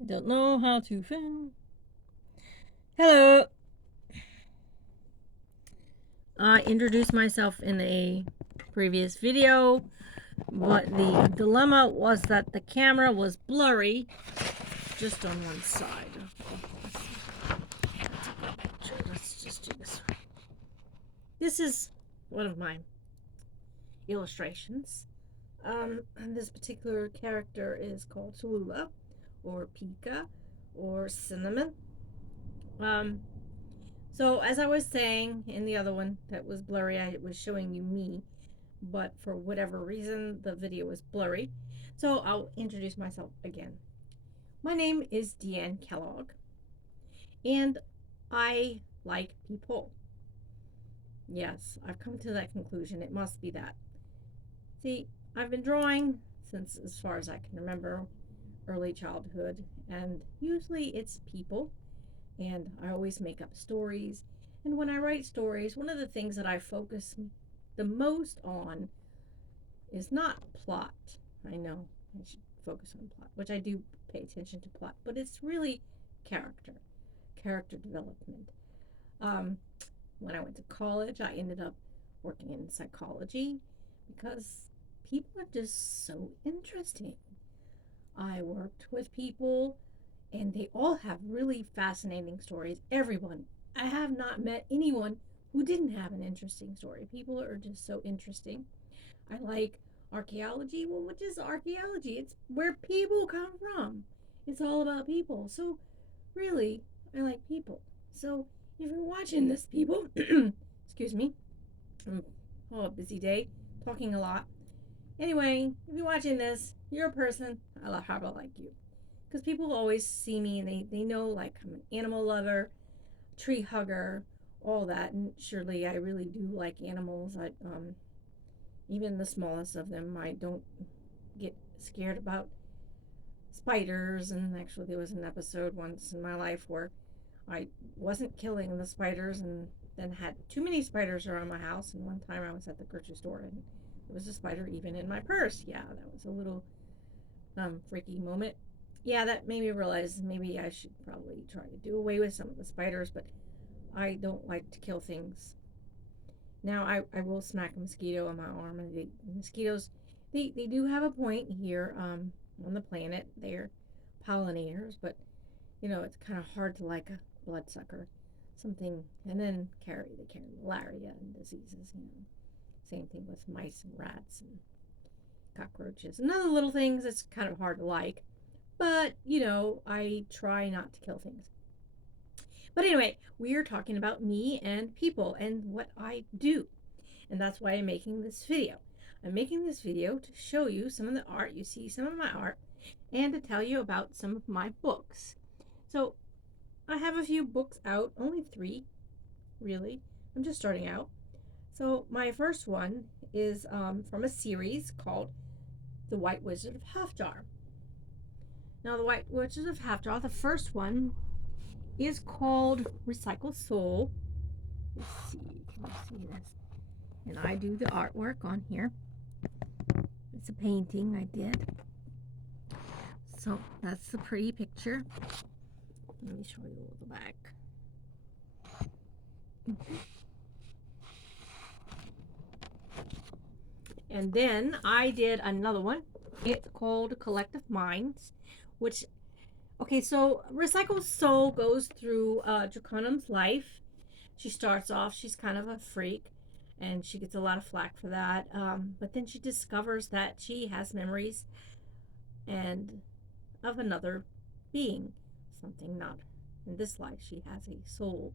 I don't know how to film. Hello. I introduced myself in a previous video, but the dilemma was that the camera was blurry just on one side. That's a good picture. Let's just do this one. This is one of my illustrations. And this particular character is called Tallulah, or Pika, or Cinnamon. Um, So, as I was saying in the other one that was blurry, I was showing you me, but for whatever reason, the video was blurry. So, I'll introduce myself again. My name is Deanne Kellogg, and I like people. Yes, I've come to that conclusion. It must be that. See, I've been drawing since as far as I can remember, early childhood, and usually it's people, and I always make up stories. And when I write stories, one of the things that I focus the most on is not plot. I know I should focus on plot, which I do pay attention to plot, but it's really character, character development. Um, when I went to college, I ended up working in psychology because people are just so interesting. I worked with people and they all have really fascinating stories. Everyone. I have not met anyone who didn't have an interesting story. People are just so interesting. I like archaeology. Well, what is archaeology? It's where people come from. It's all about people. So, really, I like people. So, if you're watching this, people, excuse me, oh, a busy day, talking a lot. Anyway, if you're watching this, you're a person. I love how I like you because people always see me and they know like I'm an animal lover, tree hugger, all that. And surely I really do like animals. I even the smallest of them. I don't get scared about spiders. And actually, there was an episode once in my life where I wasn't killing the spiders and then had too many spiders around my house. And one time I was at the grocery store and there was a spider even in my purse. Yeah, that was a little freaky moment. Yeah, that made me realize maybe I should probably try to do away with some of the spiders, but I don't like to kill things. Now I will smack a mosquito on my arm, and the mosquitoes they do have a point here on the planet. They're pollinators, but it's kind of hard to like a bloodsucker, something, and then they carry malaria and diseases. Same thing with mice and rats and cockroaches and other little things. It's kind of hard to like. But, I try not to kill things. But anyway, we are talking about me and people and what I do. And that's why I'm making this video. I'm making this video to show you some of the art. You see some of my art and to tell you about some of my books. So I have a few books out, only 3, really. I'm just starting out. So my first one is from a series called The White Wizard of Halfjar. Now, The White Witches of Halfjar, the first one, is called Recycle Soul. Let's see, can you see this? And I do the artwork on here. It's a painting I did. So that's the pretty picture. Let me show you the back. And then I did another one. It's called Collective Minds, which okay, so Recycled Soul goes through Draconum's life. She starts off, she's kind of a freak, and she gets a lot of flack for that. But then she discovers that she has memories and of another being, something not in this life. She has a soul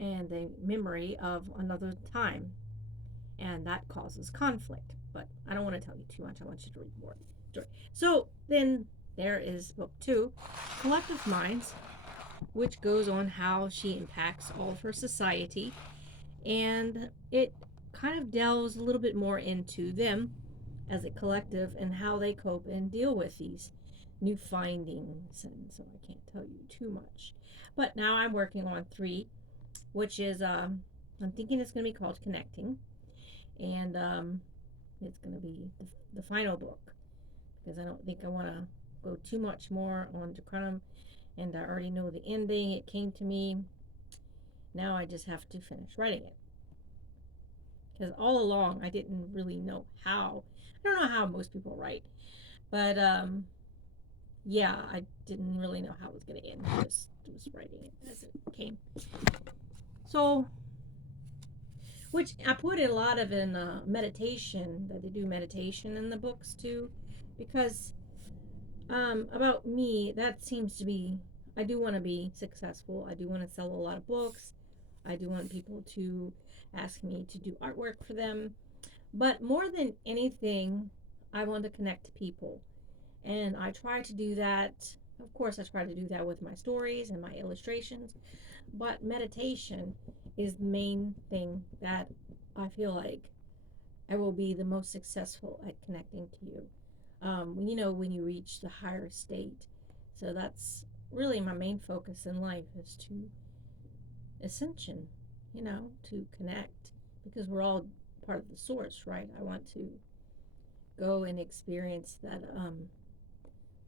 and a memory of another time, and that causes conflict. But I don't want to tell you too much. I want you to read more. So then there is book 2, Collective Minds, which goes on how she impacts all of her society. And it kind of delves a little bit more into them as a collective and how they cope and deal with these new findings. And so I can't tell you too much. But now I'm working on 3, which is, I'm thinking it's going to be called Connecting. And it's going to be the final book because I don't think I want to go too much more on Decrenum, and I already know the ending. It came to me. Now I just have to finish writing it. Because all along I didn't really know how. I don't know how most people write, but yeah, I didn't really know how it was going to end. I just was writing it as it came. So, which I put a lot of in meditation, that they do meditation in the books too, because about me, that seems to be, I do want to be successful. I do want to sell a lot of books. I do want people to ask me to do artwork for them. But more than anything, I want to connect to people. And I try to do that. Of course, I try to do that with my stories and my illustrations. But meditation is the main thing that I feel like I will be the most successful at connecting to you. When you reach the higher state. So that's really my main focus in life, is to ascension, to connect, because we're all part of the source, right? I want to go and experience that,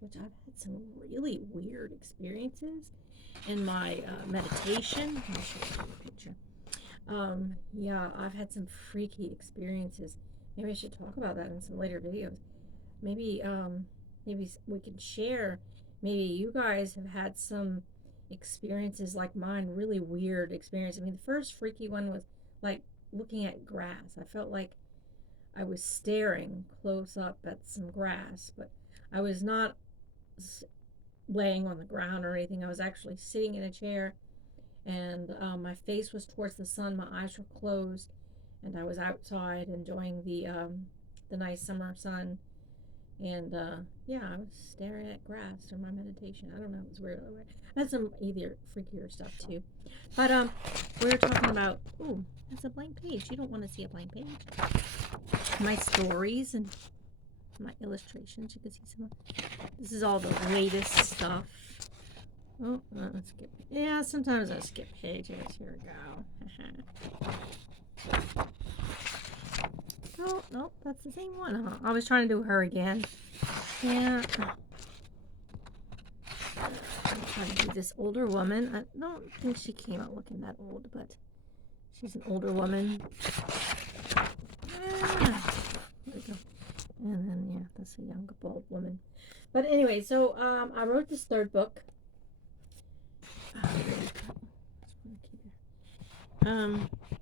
which I've had some really weird experiences in my meditation. I'll show you a picture. Yeah, I've had some freaky experiences. Maybe I should talk about that in some later videos. Maybe we can share. Maybe you guys have had some experiences like mine, really weird experience. I mean, the first freaky one was like looking at grass. I felt like I was staring close up at some grass, but I was not laying on the ground or anything. I was actually sitting in a chair, and my face was towards the sun. My eyes were closed, and I was outside enjoying the nice summer sun. And yeah, I was staring at grass during my meditation. I don't know, it was weird. I had some either freakier stuff too. But we're talking about, ooh, that's a blank page. You don't want to see a blank page. My stories and my illustrations. You can see some of this is all the latest stuff. Oh, let's skip. Yeah, sometimes I skip pages. Here we go. Oh, no, that's the same one, huh? I was trying to do her again. Yeah. I'm trying to do this older woman. I don't think she came out looking that old, but she's an older woman. There we go. And then, yeah, that's a young, bald woman. But anyway, so I wrote this third book.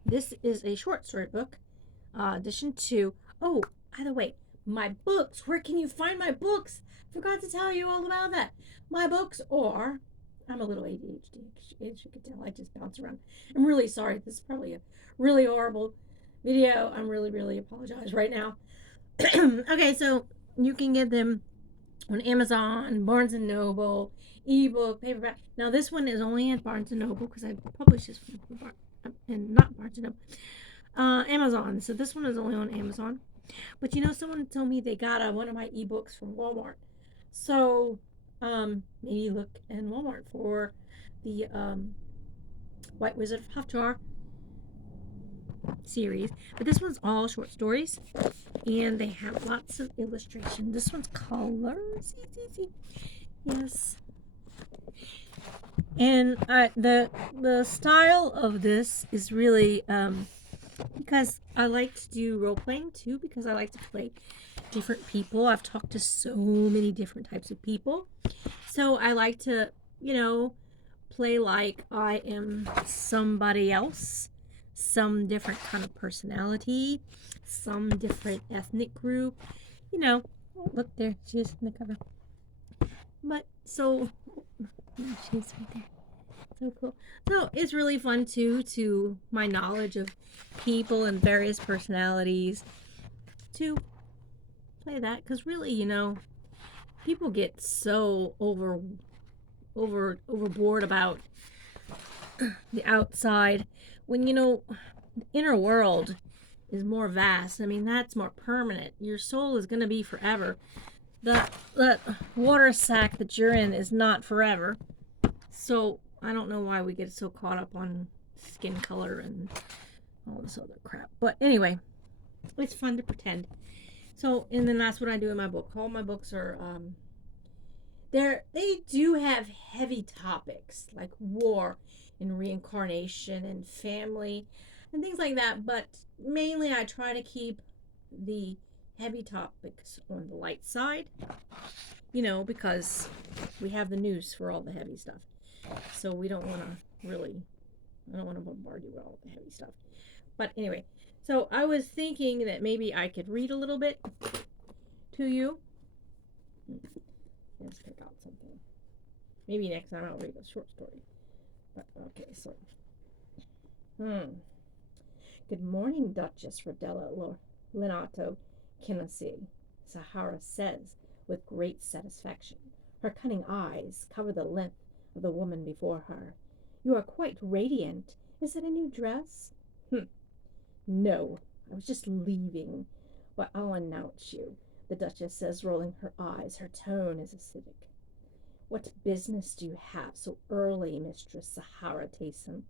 This is a short story book. Addition to, oh, by the way, my books. Where can you find my books? Forgot to tell you all about that. My books are, I'm a little ADHD, as you can tell. I just bounce around. I'm really sorry. This is probably a really horrible video. I'm really apologize right now. Okay, so you can get them on Amazon, Barnes & Noble, ebook, paperback. Now this one is only at Barnes & Noble because I published this one and not Barnes & Noble. Amazon. So this one is only on Amazon. But someone told me they got one of my ebooks from Walmart. So maybe look in Walmart for the White Wizard of Hofjar series. But this one's all short stories, and they have lots of illustration. This one's colors. Yes. And the style of this is really because I like to do role playing too, because I like to play different people. I've talked to so many different types of people. So I like to, play like I am somebody else, some different kind of personality, some different ethnic group. Look there, she is in the cover. But so, she's right there. So cool. So it's really fun too, to my knowledge of people and various personalities, to play that, because really, people get so overboard about the outside, when the inner world is more vast. I mean, that's more permanent. Your soul is going to be forever. The water sack that you're in is not forever. So I don't know why we get so caught up on skin color and all this other crap. But anyway, it's fun to pretend. So, and then that's what I do in my book. All my books are They do have heavy topics like war and reincarnation and family and things like that, but mainly I try to keep the heavy topics on the light side, because we have the news for all the heavy stuff. So we don't want to really, I don't want to bombard you with all the heavy stuff. But anyway, so I was thinking that maybe I could read a little bit to you. Let's pick out something. Maybe next time I'll read a short story. But okay, so. Good morning, Duchess Rodella Lenato Kinesi, Sahara says with great satisfaction. Her cunning eyes cover the length of the woman before her. You are quite radiant. Is that a new dress? No, I was just leaving, but I'll announce you, the Duchess says, rolling her eyes. Her tone is acidic. What business do you have so early, Mistress Sahara Tayson?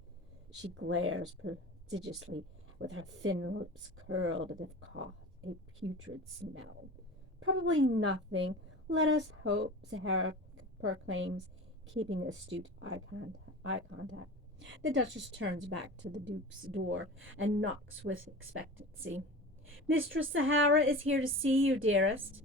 She glares prodigiously, with her thin lips curled as if caught a putrid smell. Probably nothing. Let us hope, Sahara proclaims, keeping astute eye contact. The Duchess turns back to the Duke's door and knocks with expectancy. Mistress Sahara is here to see you, dearest.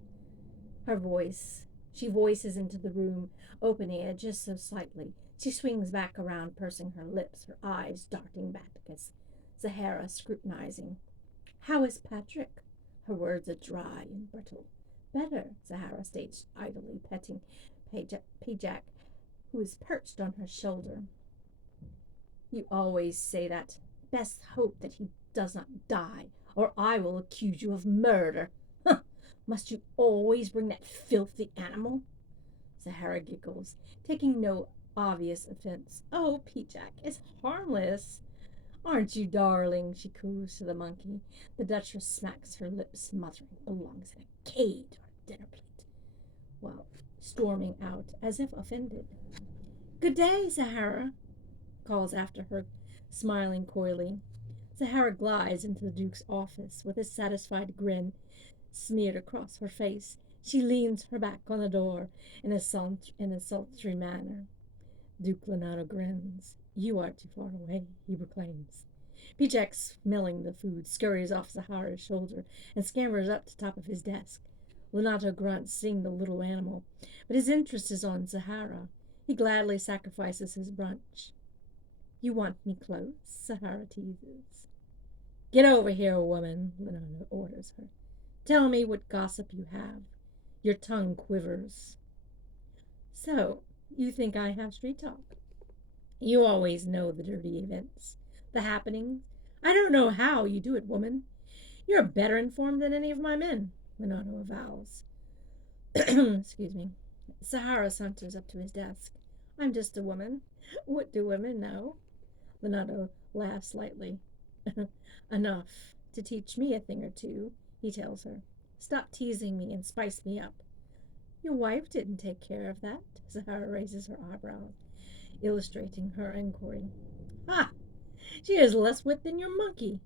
She voices into the room, opening it just so slightly. She swings back around, pursing her lips, her eyes darting back as Sahara scrutinizing. How is Patrick? Her words are dry and brittle. Better, Sahara states idly, petting Pajak, who is perched on her shoulder. You always say that. Best hope that he does not die, or I will accuse you of murder. Huh! Must you always bring that filthy animal? Sahara giggles, taking no obvious offense. Oh, Pajak is harmless. Aren't you, darling? She coos to the monkey. The Duchess smacks her lips, muttering, belongs in a cage or a dinner plate, while storming out as if offended. Good day, Sahara, calls after her, smiling coyly. Sahara glides into the Duke's office with a satisfied grin smeared across her face. She leans her back on the door in a sultry manner. Duke Lenato grins. You are too far away, he proclaims. Pijak, smelling the food, scurries off Sahara's shoulder and scampers up to the top of his desk. Lenato grunts, seeing the little animal, but his interest is on Sahara. He gladly sacrifices his brunch. You want me close? Sahara teases. Get over here, woman, Lenato orders her. Tell me what gossip you have. Your tongue quivers. So, you think I have street talk? You always know the dirty events, the happenings. I don't know how you do it, woman. You're better informed than any of my men, Lenato avows. Excuse me. Sahara saunters up to his desk. I'm just a woman. What do women know? Lenato laughs lightly. Enough to teach me a thing or two, he tells her. Stop teasing me and spice me up. Your wife didn't take care of that. Sahara raises her eyebrows, illustrating her inquiry. Ha! She has less wit than your monkey.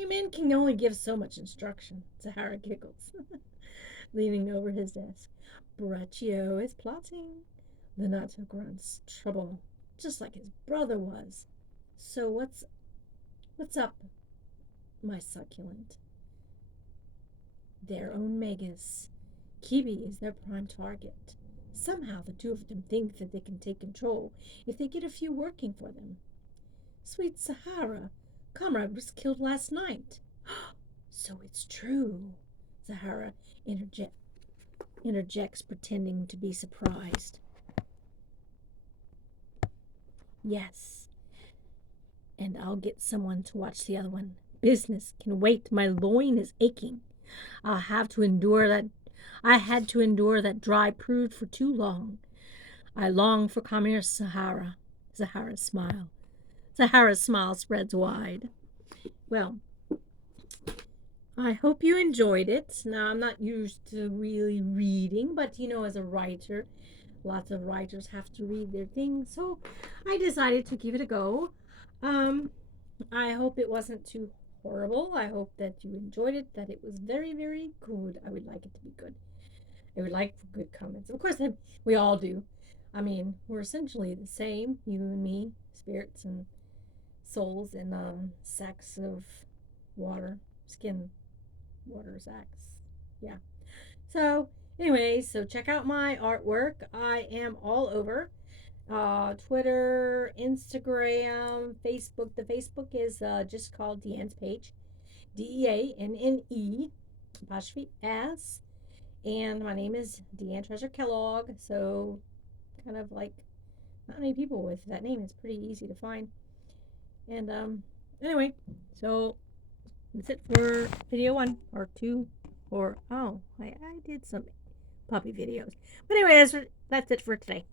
A man can only give so much instruction. Sahara giggles, leaning over his desk. Braccio is plotting. Lenato grunts. Trouble, just like his brother was. So what's up, my succulent? Their own Magus. Kibi is their prime target. Somehow the two of them think that they can take control if they get a few working for them. Sweet Sahara, comrade was killed last night. So it's true, Sahara interjects, pretending to be surprised. Yes, and I'll get someone to watch the other one. Business can wait. My loin is aching. I had to endure that dry prude for too long. I long for Kamir's Sahara. Sahara's smile spreads wide. Well, I hope you enjoyed it. Now, I'm not used to really reading, but as a writer, lots of writers have to read their things, so I decided to give it a go. I hope it wasn't too horrible. I hope that you enjoyed it, that it was very, very good. I would like it to be good. I would like for good comments. Of course, we all do. I mean, we're essentially the same, you and me, spirits and souls in sacks of water, skin water sacks. Yeah. So, anyways, so check out my artwork. I am all over Twitter, Instagram, Facebook. The Facebook is just called Deanne's page, Deanne apostrophe S, and my name is Deanne Treasure Kellogg. So, kind of like not many people with that name. It's pretty easy to find. And anyway, so that's it for video 1 or 2 or oh, I did some puppy videos. But anyway, that's it for today.